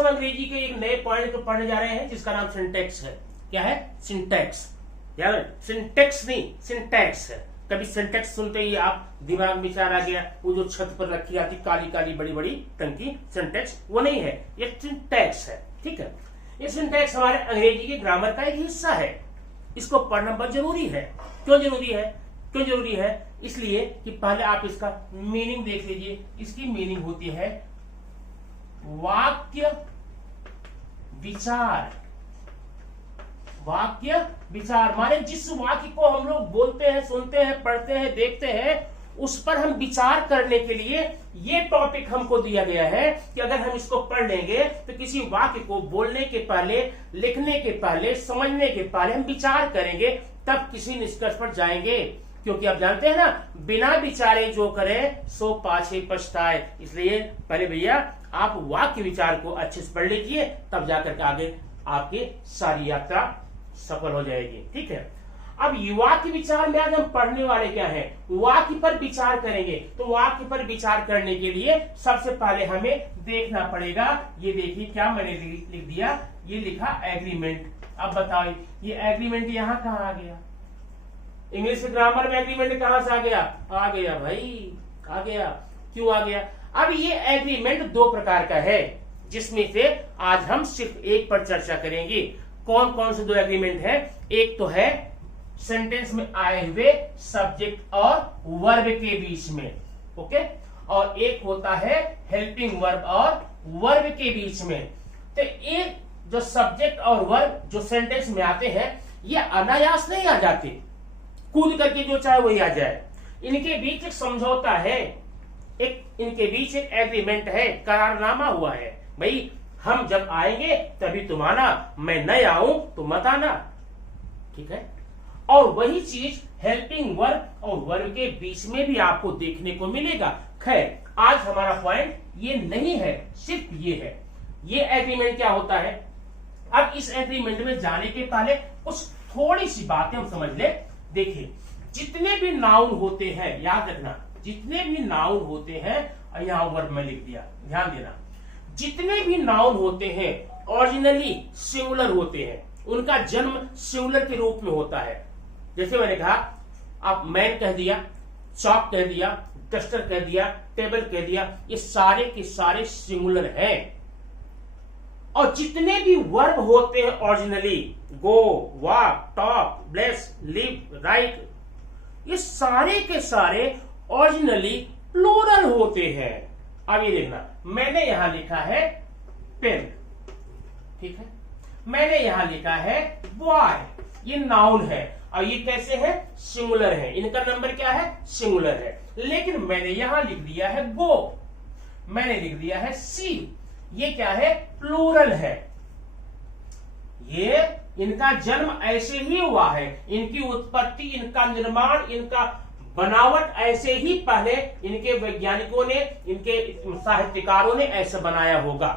हम अंग्रेजी के एक नए पॉइंट को पढ़ने जा रहे हैं जिसका नाम सिंटैक्स है। क्या है? सिंटैक्स। यार सिंटैक्स नहीं, सिंटैक्स है। कभी सिंटैक्स सुनते ही आप दिमाग में विचार आ गया वो जो छत पर रखी आती काली काली बड़ी बड़ी टंकी, सिंटैक्स वो नहीं है, ये सिंटैक्स है। ठीक है, ये सिंटैक्स हमारे अंग्रेजी के ग्रामर का एक हिस्सा है। इसको पढ़ना बहुत जरूरी है। क्यों जरूरी है? क्यों जरूरी है? इसलिए कि पहले आप इसका मीनिंग देख लीजिए। इसकी मीनिंग होती है वाक्य विचार। वाक्य विचार माने जिस वाक्य को हम लोग बोलते हैं, सुनते हैं, पढ़ते हैं, देखते हैं, उस पर हम विचार करने के लिए ये टॉपिक हमको दिया गया है कि अगर हम इसको पढ़ लेंगे तो किसी वाक्य को बोलने के पहले, लिखने के पहले, समझने के पहले हम विचार करेंगे, तब किसी निष्कर्ष पर जाएंगे। क्योंकि आप जानते हैं ना, बिना विचारे जो करे सो पाछे पछताए। इसलिए पहले भैया आप वाक्य विचार को अच्छे से पढ़ लीजिए, तब जाकर के आगे आपकी सारी यात्रा सफल हो जाएगी। ठीक है, अब वाक्य विचार में आज हम पढ़ने वाले क्या है? वाक्य पर विचार करेंगे। तो वाक्य पर विचार करने के लिए सबसे पहले हमें देखना पड़ेगा। ये देखिए क्या मैंने लिख दिया, ये लिखा एग्रीमेंट। अब बताओ ये एग्रीमेंट यहां कहां आ गया? इंग्लिश ग्रामर में एग्रीमेंट कहां से आ गया? आ गया भाई, आ गया। क्यों आ गया? अब ये एग्रीमेंट दो प्रकार का है, जिसमें से आज हम सिर्फ एक पर चर्चा करेंगे। कौन कौन से दो एग्रीमेंट है? एक तो है सेंटेंस में आए हुए सब्जेक्ट और वर्ब के बीच में, ओके, और एक होता है हेल्पिंग वर्ब और वर्ब के बीच में। तो एक जो सब्जेक्ट और वर्ब जो सेंटेंस में आते हैं, ये अनायास नहीं आ जाते, कूद करके जो चाहे वही आ जाए। इनके बीच एक समझौता है, एक इनके बीच एक एग्रीमेंट है, करारनामा हुआ है। भाई हम जब आएंगे तभी तुम आना, मैं नहीं आऊं तो मत आना। ठीक है, और वही चीज हेल्पिंग वर्ब और वर्ब के बीच में भी आपको देखने को मिलेगा। खैर आज हमारा पॉइंट ये नहीं है, सिर्फ ये है। ये एग्रीमेंट क्या होता है? अब इस एग्रीमेंट में जाने के पहले कुछ थोड़ी सी बातें हम समझ ले। देखिए जितने भी नाउन होते हैं, याद रखना, जितने भी नाउन होते हैं, यहां वर्ब में लिख दिया, ध्यान देना, जितने भी नाउन होते हैं ओरिजिनली सिंगुलर होते हैं, उनका जन्म सिंगुलर के रूप में होता है। जैसे मैंने कहा, आप मैन कह दिया, चॉक कह दिया, डस्टर कह दिया, टेबल कह दिया, ये सारे के सारे सिंगुलर हैं। और जितने भी वर्ब होते हैं originally, go, walk, talk, bless, live, write, ये सारे के सारे ओरिजिनली प्लूरल होते हैं। अब ये देखना, मैंने यहां लिखा है पेन, ठीक है, मैंने यहां लिखा है बॉय, ये नाउन है, और ये कैसे है? सिंगुलर है, इनका नंबर क्या है? सिंगुलर है। लेकिन मैंने यहां लिख दिया है गो, मैंने लिख दिया है सी, ये क्या है? प्लूरल है। ये इनका जन्म ऐसे ही हुआ है, इनकी उत्पत्ति, इनका निर्माण, इनका बनावट ऐसे ही पहले इनके वैज्ञानिकों ने, इनके साहित्यकारों ने ऐसे बनाया होगा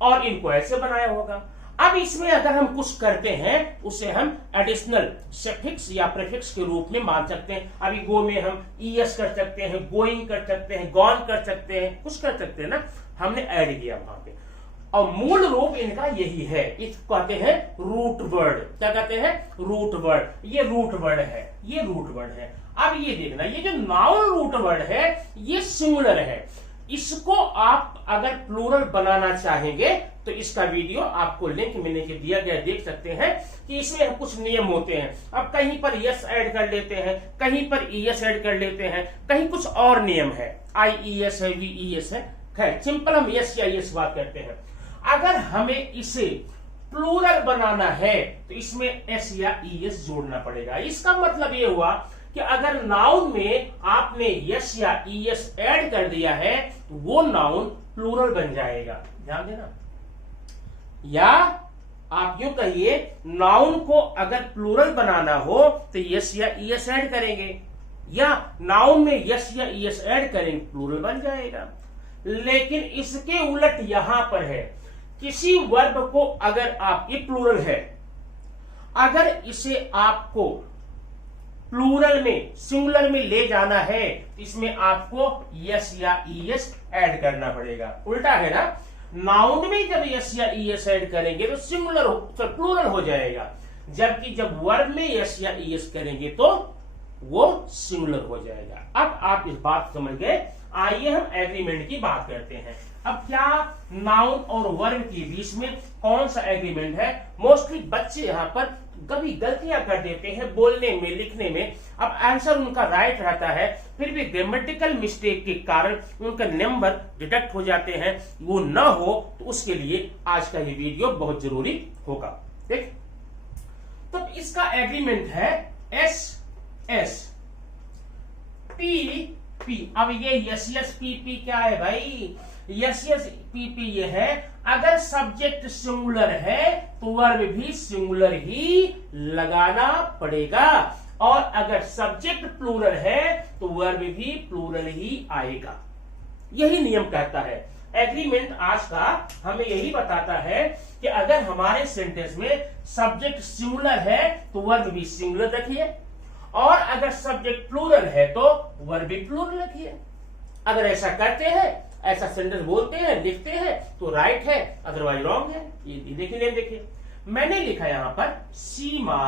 और इनको ऐसे बनाया होगा। अब इसमें अगर हम कुछ करते हैं उसे हम एडिशनल सफिक्स या प्रीफिक्स के रूप में मान सकते हैं। अभी गो में हम ईएस कर सकते हैं, गोइंग कर सकते हैं, गॉन कर सकते हैं, कुछ कर सकते हैं ना, हमने ऐड किया वहां पे। और मूल रूप इनका यही है, इसको कहते हैं रूट वर्ड। क्या कहते हैं? Root word. ये रूट वर्ड है, ये रूट वर्ड है। अब ये देखना, ये जो नाउन रूट वर्ड है ये सिंगुलर है। इसको आप अगर प्लूरल बनाना चाहेंगे तो इसका वीडियो आपको लिंक मैंने के दिया गया, देख सकते हैं कि इसमें कुछ नियम होते हैं। अब कहीं पर यस ऐड कर लेते हैं, कहीं पर ईएस ऐड कर लेते हैं, कहीं कुछ और नियम है, IES है, VES है। खैर सिंपल हम यस या यस बात करते हैं। अगर हमें इसे प्लूरल बनाना है तो इसमें एस या ES जोड़ना पड़ेगा। इसका मतलब ये हुआ कि अगर नाउन में आपने यस या ES ऐड कर दिया है तो वो नाउन प्लूरल बन जाएगा, ध्यान देना। या आप यूं कहिए, नाउन को अगर प्लूरल बनाना हो तो यस या ES ऐड करेंगे, या नाउन में यस या ES ऐड करेंगे, प्लूरल बन जाएगा। लेकिन इसके उलट यहां पर है, किसी वर्ब को अगर आप, ये प्लूरल है, अगर इसे आपको प्लूरल में, सिंगुलर में ले जाना है तो इसमें आपको यस या ES ऐड करना पड़ेगा। उल्टा है ना, नाउन में जब यस या ईएस ऐड करेंगे तो सिंगुलर प्लूरल हो जाएगा, जबकि जब वर्ब में यस या ईएस करेंगे तो वो सिंगुलर हो जाएगा। अब आप इस बात समझ गए। आइए हम एग्रीमेंट की बात करते हैं। अब क्या नाउन और वर्ब के बीच में कौन सा एग्रीमेंट है? मोस्टली बच्चे यहाँ पर कभी गलतियां कर देते हैं बोलने में, लिखने में। अब आंसर उनका राइट रहता है, फिर भी ग्रामेटिकल मिस्टेक के कारण उनका नंबर डिडक्ट हो जाते हैं। वो ना हो तो उसके लिए आज का ये वीडियो बहुत जरूरी होगा। ठीक, तो इसका एग्रीमेंट है एस एस पी पी। अब ये यस यस पी पी क्या है भाई? यस यस पी पी ये है, अगर सब्जेक्ट सिंगुलर है तो वर्ब भी सिंगुलर ही लगाना पड़ेगा, और अगर सब्जेक्ट प्लूरल है तो वर्ब भी प्लूरल ही आएगा। यही नियम कहता है। एग्रीमेंट आज का हमें यही बताता है कि अगर हमारे सेंटेंस में सब्जेक्ट सिंगुलर है तो वर्ब भी सिंगुलर रखिए, और अगर सब्जेक्ट प्लूरल है तो वर्ब भी प्लूरल रखिए। अगर ऐसा करते हैं, ऐसा सेंटेंस बोलते हैं, लिखते हैं तो राइट है, अदरवाइज रॉन्ग है। ये देखिए, देखिए मैंने लिखा यहां पर सीमा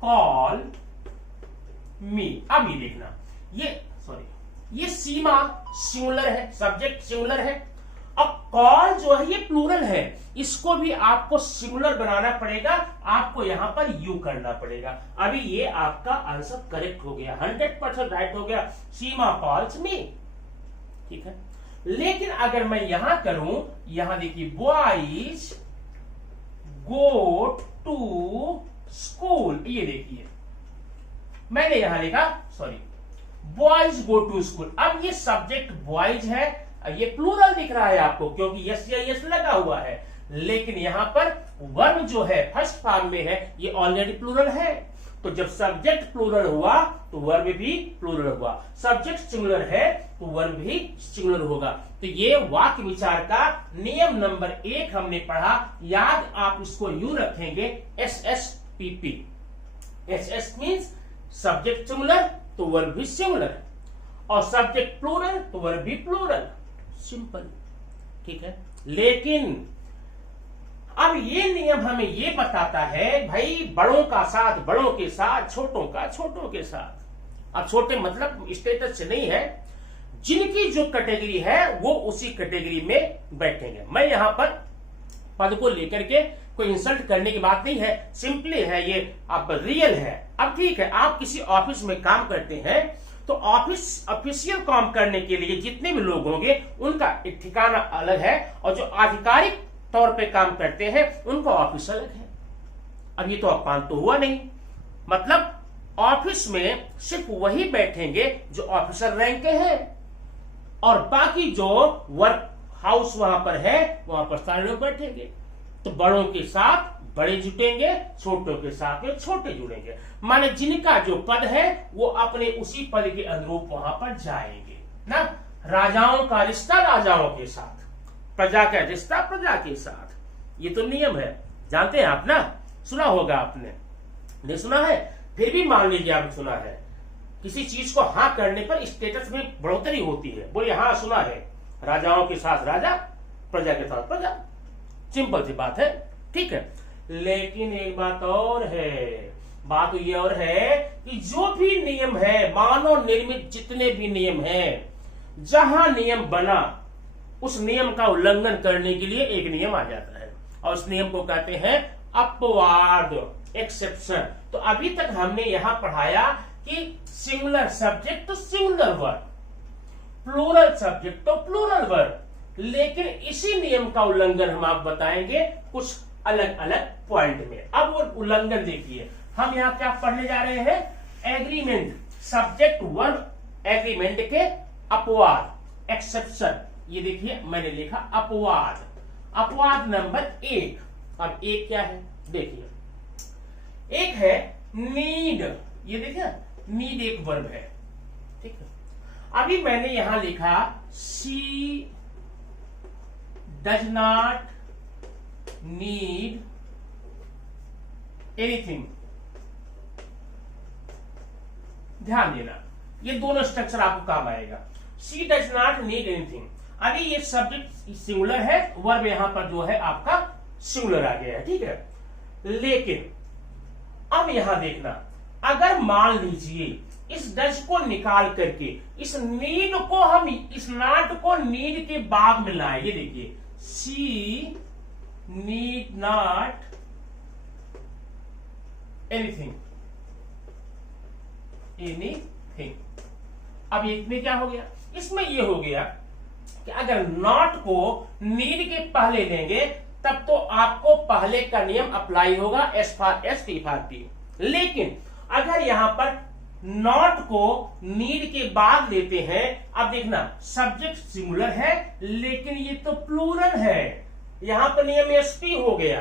कॉल मी। अब ये देखना, ये सीमा सिंगुलर है, सब्जेक्ट सिंगुलर है, और कॉल जो है ये प्लूरल है। इसको भी आपको सिंगुलर बनाना पड़ेगा, आपको यहां पर यू करना पड़ेगा। अभी ये आपका आंसर करेक्ट हो गया, 100% राइट हो गया। सीमा कॉल्स मी, ठीक है। लेकिन अगर मैं यहां करूं, यहां देखिए बॉयज गो टू स्कूल, ये देखिए मैंने यहां लिखा, बॉयज गो टू स्कूल। अब ये सब्जेक्ट बॉयज है, ये प्लूरल दिख रहा है आपको क्योंकि यस या यस लगा हुआ है, लेकिन यहां पर वर्ब जो है फर्स्ट फॉर्म में है, ये ऑलरेडी प्लूरल है। तो जब सब्जेक्ट प्लूरल हुआ तो वर्ब भी प्लूरल हुआ, सब्जेक्ट सिंगुलर है तो वर्ब भी सिंगुलर होगा। तो ये वाक्य विचार का नियम नंबर 1 हमने पढ़ा। याद आप इसको यूं रखेंगे, S S P P. S S means subject singular तो वर्ब भी सिंगुलर, और सब्जेक्ट प्लूरल तो वर्ब भी प्लूरल। सिंपल, ठीक है। लेकिन अब ये नियम हमें ये बताता है भाई, बड़ों का साथ बड़ों के साथ, छोटों का छोटों के साथ। अब छोटे मतलब स्टेटस से नहीं है, जिनकी जो कैटेगरी है वो उसी कैटेगरी में बैठेंगे। मैं यहां पर पद को लेकर के कोई इंसल्ट करने की बात नहीं है, सिंपली है ये, आप रियल है। अब ठीक है, आप किसी ऑफिस में काम करते हैं तो ऑफिशियल काम करने के लिए जितने भी लोग होंगे उनका एक ठिकाना अलग है, और जो आधिकारिक तौर पे काम करते हैं उनका ऑफिस अलग है। अब ये तो अपमान तो हुआ नहीं, मतलब ऑफिस में सिर्फ वही बैठेंगे जो ऑफिसर रैंक के हैं, और बाकी जो वर्क हाउस वहां पर है वहां पर सारे लोग बैठेंगे। तो बड़ों के साथ बड़े जुटेंगे, छोटों के साथ में छोटे जुड़ेंगे। माने जिनका जो पद है वो अपने उसी पद के अनुरूप वहां पर जाएंगे ना। राजाओं का रिश्ता राजाओं के साथ, प्रजा का रिश्ता प्रजा के साथ, ये तो नियम है, जानते हैं आप ना, सुना होगा आपने, नहीं सुना है? फिर भी मान लीजिए आपने सुना है। किसी चीज को हाँ करने पर स्टेटस में बढ़ोतरी होती है, बोलिए हाँ सुना है, राजाओं के साथ राजा, प्रजा के साथ प्रजा, सिंपल सी बात है, ठीक है। लेकिन एक बात और है, बात ये और है कि जो भी नियम है, मानव निर्मित जितने भी नियम हैं, जहां नियम बना उस नियम का उल्लंघन करने के लिए एक नियम आ जाता है, और उस नियम को कहते हैं अपवाद, एक्सेप्शन। तो अभी तक हमने यहां पढ़ाया कि सिंगुलर सब्जेक्ट तो सिंगुलर वर्ब, प्लूरल सब्जेक्ट तो प्लूरल वर्ब, लेकिन इसी नियम का उल्लंघन हम आप बताएंगे कुछ अलग अलग पॉइंट में। अब वो उल्लंघन देखिए, हम यहाँ क्या पढ़ने जा रहे हैं? एग्रीमेंट, सब्जेक्ट वर्ब एग्रीमेंट के अपवाद, एक्सेप्शन। ये देखिए मैंने लिखा अपवाद, अपवाद नंबर 1। अब एक क्या है देखिए, एक है नीड, ये देखिए नीड एक वर्ब है, ठीक है। अभी मैंने यहां लिखा she does not need anything. ध्यान देना, ये दोनों स्ट्रक्चर आपको काम आएगा। She does not need anything. अभी ये सब्जेक्ट सिंगुलर है, वर्ब यहां पर जो है आपका सिंगुलर आ गया है, ठीक है। लेकिन अब यहां देखना, अगर मान लीजिए इस डज को निकाल करके इस नीड को हम इस नॉट को नीड के बाद में लाए, ये देखिए शी नीड नॉट एनीथिंग, अब इसमें क्या हो गया, इसमें ये हो गया कि अगर नॉट को नीड के पहले लेंगे तब तो आपको पहले का नियम अप्लाई होगा S for S, T for T. लेकिन अगर यहां पर नॉट को नीड के बाद लेते हैं, अब देखना सब्जेक्ट सिंगुलर है लेकिन ये तो प्लूरल है, यहां पर नियम एसपी हो गया,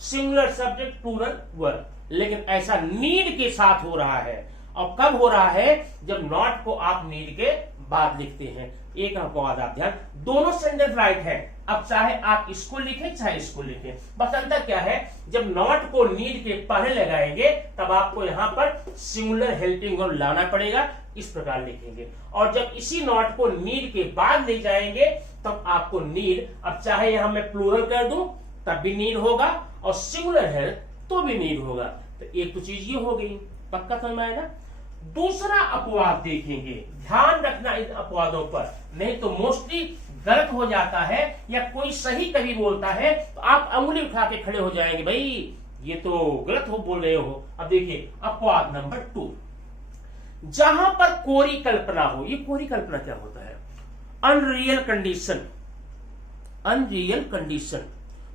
सिंगुलर सब्जेक्ट प्लूरल वर्ब। लेकिन ऐसा नीड के साथ हो रहा है, और कब हो रहा है, जब नॉट को आप नीड के बाद लिखते हैं। एक अपवाद आप ध्यान, दोनों सेंटेंस राइट है, अब चाहे आप इसको लिखें चाहे इसको लिखें, बस अंतर क्या है, जब नॉट को नीड के पहले लगाएंगे तब आपको यहां पर सिंगुलर हेल्पिंग वर्ब लाना पड़ेगा, इस प्रकार लिखेंगे। और जब इसी नॉट को नीड के बाद ले जाएंगे तब आपको नीड, अब चाहे यहां मैं प्लूरल कर दूं तब भी नीड होगा, और सिंगुलर है तो भी नीड होगा। तो एक तो चीज ये हो गई, पक्का समझ में आया ना। दूसरा अपवाद देखेंगे, ध्यान रखना इन अपवादों पर, नहीं तो मोस्टली गलत हो जाता है, या कोई सही कभी बोलता है तो आप अंगुली उठा के खड़े हो जाएंगे, भाई ये तो गलत हो बोल रहे हो। अब देखिए अपवाद नंबर 2, जहां पर कोरी कल्पना हो, ये कोरी कल्पना क्या होता है, अनरियल कंडीशन, अनरियल कंडीशन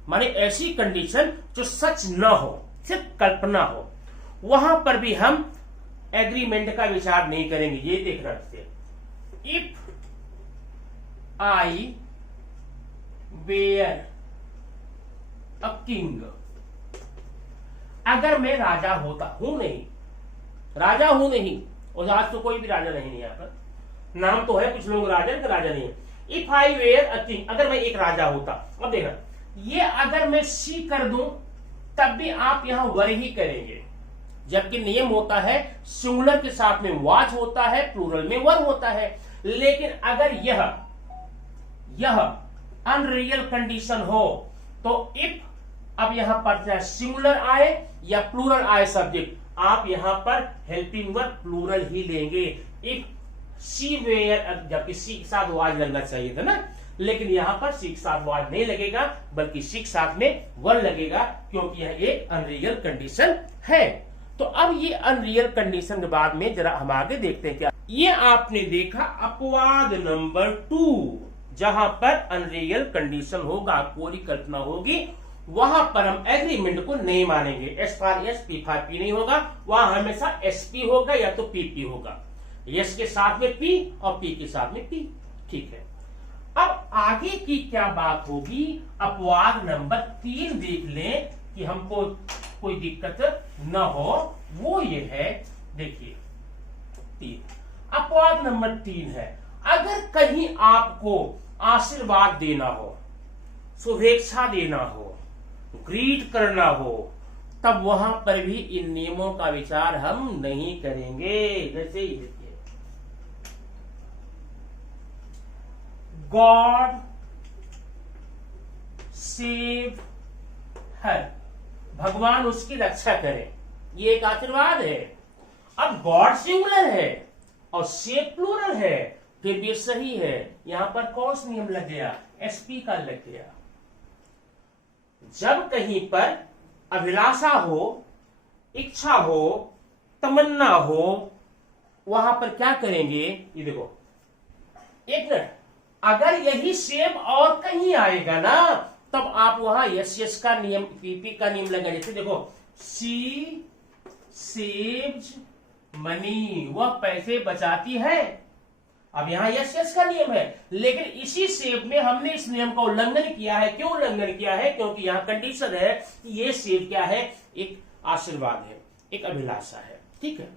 माने ऐसी कंडीशन जो सच न हो, सिर्फ कल्पना हो, वहां पर भी हम एग्रीमेंट का विचार नहीं करेंगे। ये देखना चाहिए, if I were a king, अगर मैं राजा होता हूं, नहीं राजा हूं नहीं, और आज तो कोई भी राजा नहीं है, यहाँ पर नाम तो है कुछ लोग राजा, राजा नहीं है। If I were a king, अगर मैं एक राजा होता। अब देखना, ये अगर मैं सी कर दूं तब भी आप यहां वर ही करेंगे, जबकि नियम होता है सिंगुलर के साथ में वाज होता है, प्लूरल में वर होता है। लेकिन अगर यह अनरियल कंडीशन हो तो इफ, अब यहां पर चाहे सिंगुलर आए या प्लूरल आए सब्जेक्ट, आप यहां पर हेल्पिंग वर्ब प्लूरल ही लेंगे। इफ सी वेयर, जबकि सी के साथ वाज लगना चाहिए था ना, लेकिन यहां पर सी के साथ वाज नहीं लगेगा, बल्कि सी के साथ में वर लगेगा, क्योंकि यह एक अनरियल कंडीशन है। तो अब ये अनरियल कंडीशन के बाद में जरा हम आगे देखते हैं क्या। ये आपने देखा अपवाद नंबर 2, जहां पर अनरियल कंडीशन होगा, कोरी कल्पना होगी, वहां पर हम एग्रीमेंट को नहीं मानेंगे, S for S, P for P नहीं होगा, वहां हमेशा एसपी होगा या तो पीपी होगा, एस के साथ में पी और पी के साथ में पी, ठीक है। अब आगे की क्या बात होगी, अपवाद नंबर 3 देख लें कि हमको कोई दिक्कत न हो, वो ये है, देखिए 3, अपवाद नंबर 3 है, अगर कहीं आपको आशीर्वाद देना हो, शुभेच्छा देना हो, ग्रीट करना हो, तब वहां पर भी इन नियमों का विचार हम नहीं करेंगे। जैसे ही देखिए, गॉड सेव हर, भगवान उसकी रक्षा करे, ये एक आशीर्वाद है। अब गॉड सिंगुलर है और सेव प्लूरल है, फिर भी सही है। यहां पर कौन सा नियम लग गया, एसपी का लग गया। जब कहीं पर अभिलाषा हो, इच्छा हो, तमन्ना हो, वहां पर क्या करेंगे, ये देखो एक मिनट, अगर यही सेव और कहीं आएगा ना, तब आप वहां यस यस का नियम, पीपी का नियम लगा। जैसे देखो, सी सेव्स मनी, वह पैसे बचाती है, अब यहां यस यस का नियम है, लेकिन इसी सेव में हमने इस नियम का उल्लंघन किया है। क्यों उल्लंघन किया है, क्योंकि यहां कंडीशन है कि ये सेव क्या है, एक आशीर्वाद है, एक अभिलाषा है, ठीक है।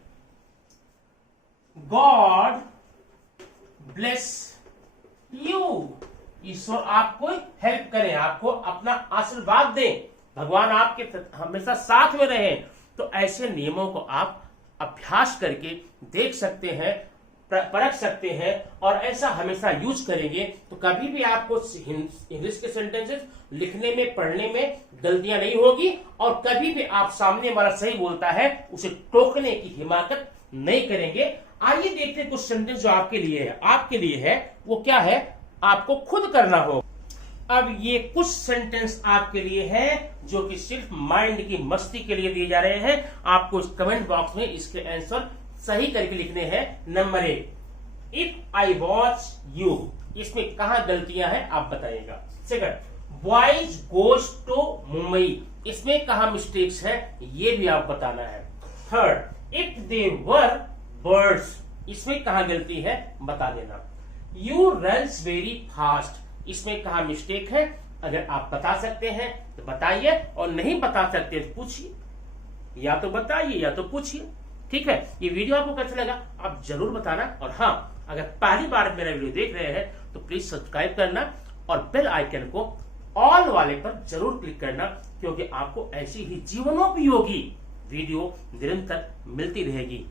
गॉड ब्लेस यू, ईश्वर आपको हेल्प करें, आपको अपना आशीर्वाद दें, भगवान आपके हमेशा साथ में रहे। तो ऐसे नियमों को आप अभ्यास करके देख सकते हैं, परख सकते हैं और ऐसा हमेशा यूज करेंगे तो कभी भी आपको इंग्लिश के सेंटेंसेस लिखने में पढ़ने में गलतियां नहीं होगी और कभी भी आप सामने वाला सही बोलता है उसे टोकने की हिमाकत नहीं करेंगे। आइए देखते हैं कुछ सेंटेंस जो आपके लिए है वो क्या है, आपको खुद करना हो। अब ये कुछ सेंटेंस आपके लिए है जो कि सिर्फ माइंड की मस्ती के लिए दिए जा रहे हैं। आपको इस कमेंट बॉक्स में इसके आंसर सही करके लिखने हैं। Number 1, if I watch you, इसमें कहां गलतियां हैं आप बताइएगा। Second, boys goes to Mumbai, इसमें कहां मिस्टेक्स है ये भी आप बताना है। Third, if they were birds, इसमें कहां गलती है बता देना। यू रन्स वेरी फास्ट, इसमें कहां मिस्टेक है, अगर आप बता सकते हैं तो बताइए और नहीं बता सकते तो पूछिए, या तो बताइए या तो पूछिए। ठीक है, ये वीडियो आपको कैसा लगा आप जरूर बताना। और हाँ, अगर पहली बार मेरा वीडियो देख रहे हैं तो प्लीज सब्सक्राइब करना और बेल आइकन को ऑल वाले पर जरूर क्लिक करना, क्योंकि आपको ऐसी ही जीवनोपयोगी वीडियो निरंतर मिलती रहेगी।